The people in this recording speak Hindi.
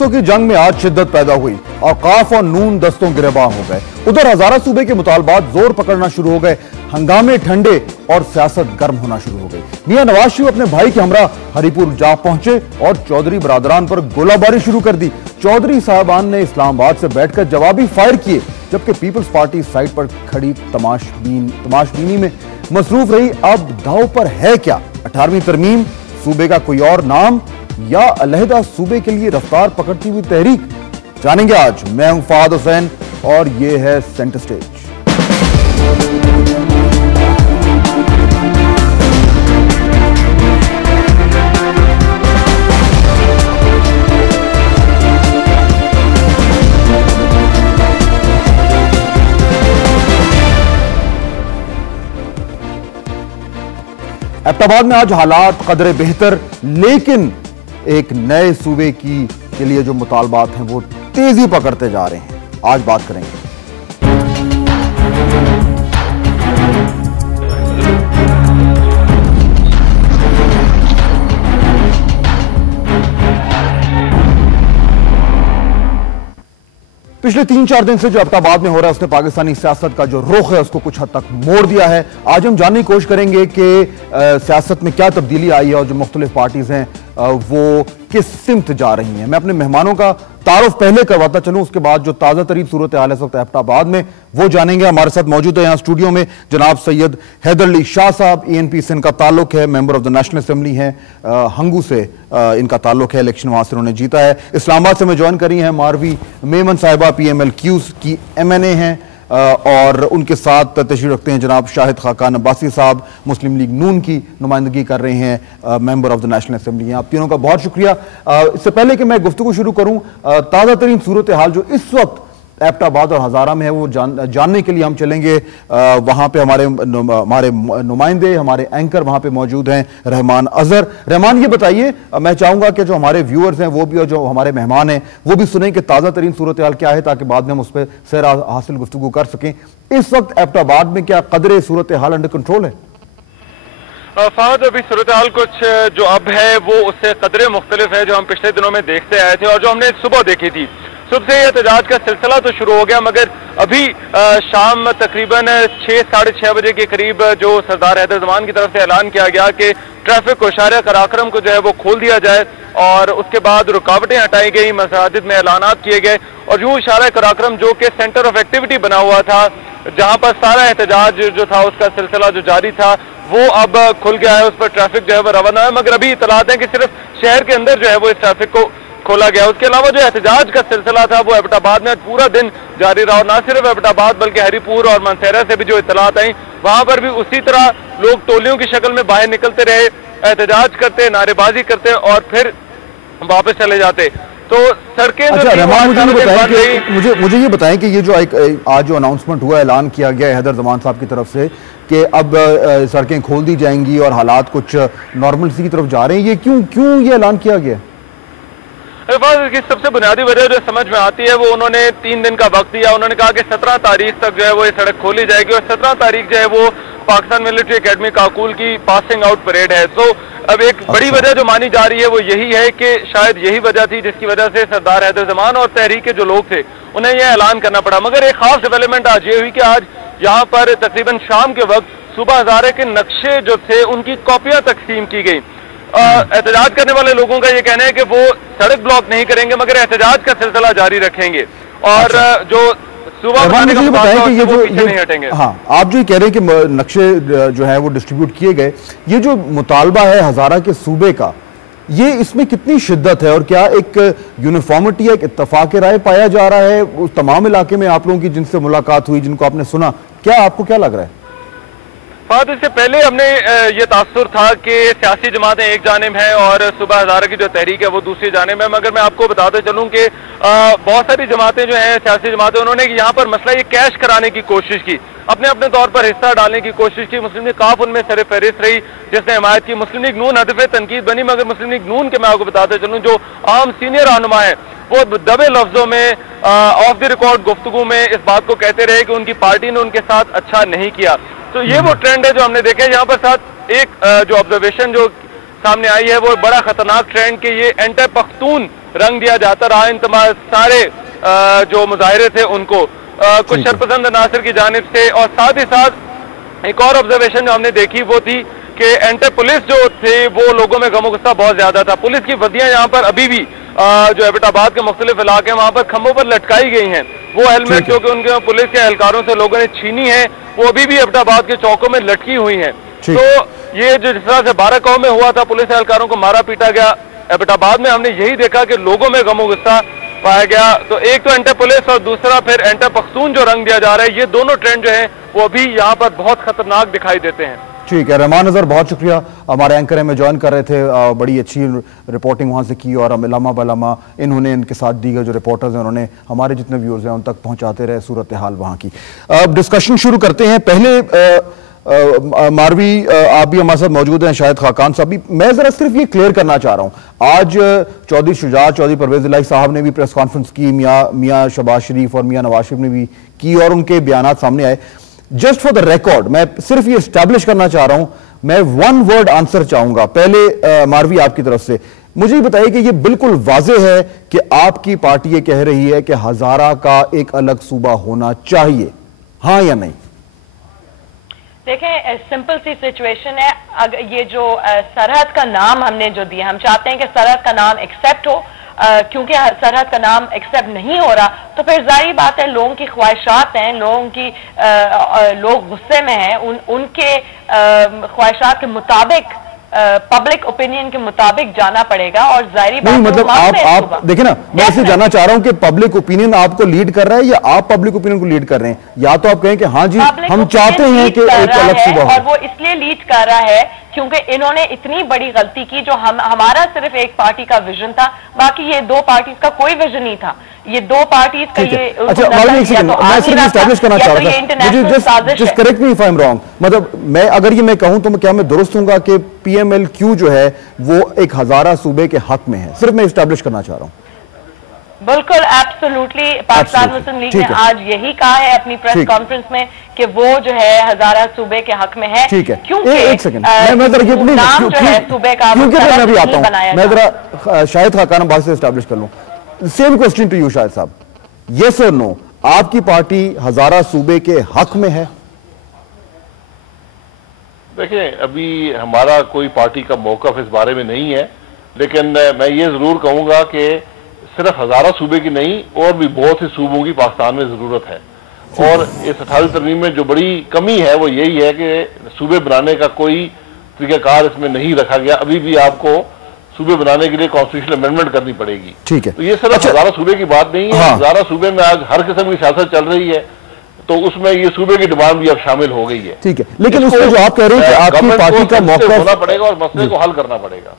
दस्तों की जंग में आज शिद्दत पैदा हुई और काफ और नून दस्तों गिरबां हो गए। उधर हजारा सूबे के मुतालबात जोर पकड़ना शुरू हो गए, हंगामे ठंडे और सियासत गर्म होना शुरू हो गई। मियां नवाज शरीफ अपने भाई के हमरा हरिपुर जा पहुंचे और चौधरी बरादरान पर गोलाबारी शुरू कर दी। चौधरी साहबान ने इस्लामाबाद से बैठकर जवाबी फायर किए, जबकि पीपल्स पार्टी साइड पर खड़ी तमाशबीनी में मसरूफ रही। अब दाव पर है क्या? 18वीं तरमीम, सूबे का कोई और नाम या अलहदा सूबे के लिए रफ्तार पकड़ती हुई तहरीक? जानेंगे आज। मैं हूं फहाद हुसैन और ये है सेंटर स्टेज। एबटाबाद में आज हालात कदरे बेहतर, लेकिन एक नए सूबे के लिए जो मुतालबात हैं वो तेजी पकड़ते जा रहे हैं। आज बात करेंगे। पिछले 3-4 दिन से जो एबटाबाद में हो रहा है उसने पाकिस्तानी सियासत का जो रुख है उसको कुछ हद तक मोड़ दिया है। आज हम जानने की कोशिश करेंगे कि सियासत में क्या तब्दीली आई है और जो मुख्तलिफ पार्टीज हैं वो किस सिमत जा रही हैं। मैं अपने मेहमानों का तारुफ पहले करवाता चलूं, उसके बाद जो ताज़ा तरीन सूरत हाल है इस वक्त एबटाबाद में वो जानेंगे। हमारे साथ मौजूद है यहाँ स्टूडियो में जनाब सैयद हैदर अली शाह साहब, ENP से इनका ताल्लुक है, member of the national assembly हैं, हंगू से इनका ताल्लुक है, इलेक्शन वहां से उन्होंने जीता है। इस्लामाबाद से मैं ज्वाइन करी हैं मारवी मेमन साहिबा, PMLQ की MNA हैं, और उनके साथ तशरीफ रखते हैं जनाब शाहिद खाकान अब्बासी साहब, मुस्लिम लीग नून की नुमाइंदगी कर रहे हैं, member of the national assembly. आप तीनों का बहुत शुक्रिया। इससे पहले कि मैं गुफ्तगू शुरू करूं, ताज़ा तरीन सूरत हाल जो इस वक्त एबटाबाद और हजारा में है वो जानने के लिए हम चलेंगे। वहां पे हमारे नुमाइंदे, हमारे एंकर वहां पे मौजूद हैं, रहमान अजहर। रहमान, ये बताइए, मैं चाहूंगा कि जो हमारे व्यूअर्स हैं वो भी और जो हमारे मेहमान हैं वो भी सुनें कि ताज़ा तरीन सूरत हाल क्या है, ताकि बाद में हम उस पर सैर हासिल गुफ्तगू कर सकें। इस वक्त एबटाबाद में क्या कदरे सूरत हाल अंडर कंट्रोल है? फहद, अभी सूरत हाल कुछ जो अब है वो उससे कदरे मुख्तलिफ है जो हम पिछले दिनों में देखते आए थे और जो हमने सुबह देखी थी। सुबह से एहतजाज का सिलसिला तो शुरू हो गया, मगर अभी शाम तकरीबन 6-6:30 बजे के करीब जो सरदार हैदर जमान की तरफ से ऐलान किया गया कि ट्रैफिक को, शारिया कराक्रम को जो है वो खोल दिया जाए और उसके बाद रुकावटें हटाई गई, मसाजिद में ऐलानात किए गए और यूं शारिया कराक्रम जो कि सेंटर ऑफ एक्टिविटी बना हुआ था, जहां पर सारा एहतजाज जो था उसका सिलसिला जो जारी था वो अब खुल गया है, उस पर ट्रैफिक जो है वो रवाना है। मगर अभी इतलात है कि सिर्फ शहर के अंदर जो है वो इस ट्रैफिक को खोला गया। उसके अलावा जो एहतजाज का सिलसिला था वो एबटाबाद में पूरा दिन जारी रहा और न सिर्फ एबटाबाद बल्कि हरिपुर और मनसेरा से भी जो इतलात आई वहां पर भी उसी तरह लोग टोलियों की शक्ल में बाहर निकलते रहे, एहतजाज करते, नारेबाजी करते और फिर वापस चले जाते। तो सड़कें मुझे ये बताएं कि ये जो आज जो अनाउंसमेंट हुआ, ऐलान किया गया हैदर जमान साहब की तरफ से कि अब सड़कें खोल दी जाएंगी और हालात कुछ नॉर्मलसी की तरफ जा रहे हैं, ये क्यों ये ऐलान किया गया? इसकी सबसे बुनियादी वजह जो समझ में आती है वो उन्होंने 3 दिन का वक्त दिया। उन्होंने कहा कि 17 तारीख तक जो है वो ये सड़क खोली जाएगी और 17 तारीख जो है वो पाकिस्तान मिलिट्री एकेडमी काकुल की पासिंग आउट परेड है। तो अब एक बड़ी वजह जो मानी जा रही है वो यही है कि शायद यही वजह थी जिसकी वजह से सरदार हैदर जमान और तहरीक के जो लोग थे उन्हें यह ऐलान करना पड़ा। मगर एक खास डेवलपमेंट आज ये हुई कि आज यहाँ पर तकरीबन शाम के वक्त सुबह हजारे के नक्शे जो थे उनकी कॉपियां तकसीम की गई। एहतजाज करने वाले लोगों का ये कहना है कि वो सड़क ब्लॉक नहीं करेंगे मगर एहतजाज का सिलसिला जारी रखेंगे और जो सुबह बताएं कि ये नहीं हटेंगे। हाँ, आप जो कह रहे हैं कि नक्शे जो है वो डिस्ट्रीब्यूट किए गए, ये जो मुतालबा है हजारा के सूबे का, ये इसमें कितनी शिद्दत है और क्या एक यूनिफॉर्मिटी, एक इत्तफाक राय पाया जा रहा है उस तमाम इलाके में? आप लोगों की जिनसे मुलाकात हुई, जिनको आपने सुना, क्या आपको क्या लग रहा है? फाद, इससे पहले हमने ये तासुर था कि सियासी जमातें एक जानिब हैं और सुबह हजारा की जो तहरीक है वो दूसरी जानिब है। मगर मैं आपको बताते चलूं कि बहुत सारी जमातें जो हैं, सियासी जमातें, उन्होंने यहाँ पर मसला ये कैश कराने की कोशिश की, अपने अपने तौर पर हिस्सा डालने की कोशिश की। मुस्लिम लीग काफ उनमें सर फहरिस्त रही जिसने हिमायत की। मुस्लिम लीग नून हदफ तनकीद बनी, मगर मुस्लिम लीग नून के मैं आपको बताते चलूँ जो आम सीनियर रहनुमा है वो दबे लफ्जों में ऑफ द रिकॉर्ड गुफ्तगू में इस बात को कहते रहे कि उनकी पार्टी ने उनके साथ अच्छा नहीं किया। तो ये वो ट्रेंड है जो हमने देखा है। यहाँ पर साथ एक जो ऑब्जर्वेशन जो सामने आई है वो बड़ा खतरनाक ट्रेंड कि ये एंटी पख्तून रंग दिया जाता रहा इन तमाम सारे जो मुजाहिरे थे उनको कुछ शरपसंद अनासर की जानिब से। और साथ ही साथ एक और ऑब्जर्वेशन जो हमने देखी वो थी कि एंटी पुलिस जो थे वो लोगों में गमो गुस्सा बहुत ज्यादा था। पुलिस की वर्दियां यहाँ पर अभी भी जो एबटाबाद के मुख्तलिफ इलाके वहां पर खंभों पर लटकाई गई हैं। वो हेलमेट जो कि उनके पुलिस के एहलकारों से लोगों ने छीनी है वो अभी भी एबटाबाद के चौकों में लटकी हुई हैं। तो ये जो जिस तरह से बाराकाऊ में हुआ था, पुलिस एहलकारों को मारा पीटा गया, एबटाबाद में हमने यही देखा कि लोगों में गमो गुस्सा पाया गया। तो एक तो एंटी पुलिस और दूसरा फिर एंटी पख्तून जो रंग दिया जा रहा है, ये दोनों ट्रेंड जो है वो अभी यहाँ पर बहुत खतरनाक दिखाई देते हैं। ठीक है, रहमान नजर बहुत शुक्रिया, हमारे एंकर में ज्वाइन कर रहे थे, बड़ी अच्छी रिपोर्टिंग वहाँ से की और हम लम्हा बलम्हा इन्होंने इनके साथ दी गए जो रिपोर्टर्स हैं उन्होंने हमारे जितने व्यूअर्स हैं उन तक पहुँचाते रहे सूरत हाल वहाँ की। अब डिस्कशन शुरू करते हैं। पहले मारवी आप भी हमारे साथ मौजूद हैं, शायद खाकान साहब भी। मैं जरा सिर्फ ये क्लियर करना चाह रहा हूँ, आज चौधरी शुजात, चौधरी परवेज इलाही साहब ने भी प्रेस कॉन्फ्रेंस की, मियाँ शहबाज शरीफ और मियाँ नवाज शरीफ ने भी की और उनके बयान सामने आए। जस्ट फॉर द रिकॉर्ड मैं सिर्फ ये एस्टैब्लिश करना चाह रहा हूं, मैं वन वर्ड आंसर चाहूंगा। पहले मारवी आपकी तरफ से मुझे ये बताइए कि ये बिल्कुल वाज़ेह है कि आपकी पार्टी ये कह रही है कि हजारा का एक अलग सूबा होना चाहिए, हाँ या नहीं? देखें, सिंपल सी सिचुएशन है। अगर ये जो सरहद का नाम हमने जो दिया, हम चाहते हैं कि सरहद का नाम एक्सेप्ट हो, क्योंकि सरहद का नाम एक्सेप्ट नहीं हो रहा तो फिर जाहिर बात है लोगों की ख्वाहिशात हैं, लोग गुस्से में हैं, उनके ख्वाहिशात के मुताबिक पब्लिक ओपिनियन के मुताबिक जाना पड़ेगा। और जाहिर बात है मतलब आप देखिए ना, मैं इसे जानना चाह रहा हूं कि पब्लिक ओपिनियन आपको लीड कर रहा है या आप पब्लिक ओपिनियन को लीड कर रहे हैं? या तो आप कहें कि हाँ जी हम चाहते हैं कि एक अलग सूबा हो, और वो इसलिए लीड कर रहा है क्योंकि इन्होंने इतनी बड़ी गलती की जो हमारा सिर्फ एक पार्टी का विजन था, बाकी ये दो पार्टीज का कोई विजन नहीं था। ये दो पार्टीज का ये अच्छा, मैं सिर्फ एस्टैब्लिश करना चाह रहा था, मुझे just correct me if I am wrong, मतलब मैं अगर ये मैं कहूं तो क्या मैं दुरुस्त हूंगा कि PMLQ जो है वो एक हजारा सूबे के हक में है? सिर्फ मैं एस्टैब्लिश करना चाह रहा हूं। बिल्कुल, एब्सोल्युटली। पाकिस्तान मुस्लिम लीग ने आज यही कहा है अपनी प्रेस कॉन्फ्रेंस में कि वो जो है हजारा सूबे के हक में है। ठीक है, क्योंकि एक सेकंड, मैं जरा नाम जो है सूबे का मैं भी आता हूं, मैं जरा शाहिद खाकान बात से एस्टैब्लिश कर लूं। Same question to you Shahid sahab, yes और नो, आपकी पार्टी हजारा सूबे के हक में है? देखिए, अभी हमारा कोई पार्टी का मौक़िफ़ इस बारे में नहीं है, लेकिन मैं ये जरूर कहूंगा कि सिर्फ हजारा सूबे की नहीं और भी बहुत से सूबों की पाकिस्तान में जरूरत है। और इस 28वीं तरमीम में जो बड़ी कमी है वो यही है कि सूबे बनाने का कोई तरीक़ाकार इसमें नहीं रखा गया। अभी भी आपको सूबे बनाने के लिए कॉन्स्टिट्यूशनल अमेंडमेंट करनी पड़ेगी। ठीक है, तो ये सिर्फ हजारा सूबे की बात नहीं है। हजारा सूबे में आज हर किस्म की सियासत चल रही है, तो उसमें ये सूबे की डिमांड भी अब शामिल हो गई है। ठीक है, लेकिन उसमें जो आप कह रहे हैं कि आपकी पार्टी का मौक़िफ़ होना पड़ेगा और मसले को हल करना पड़ेगा।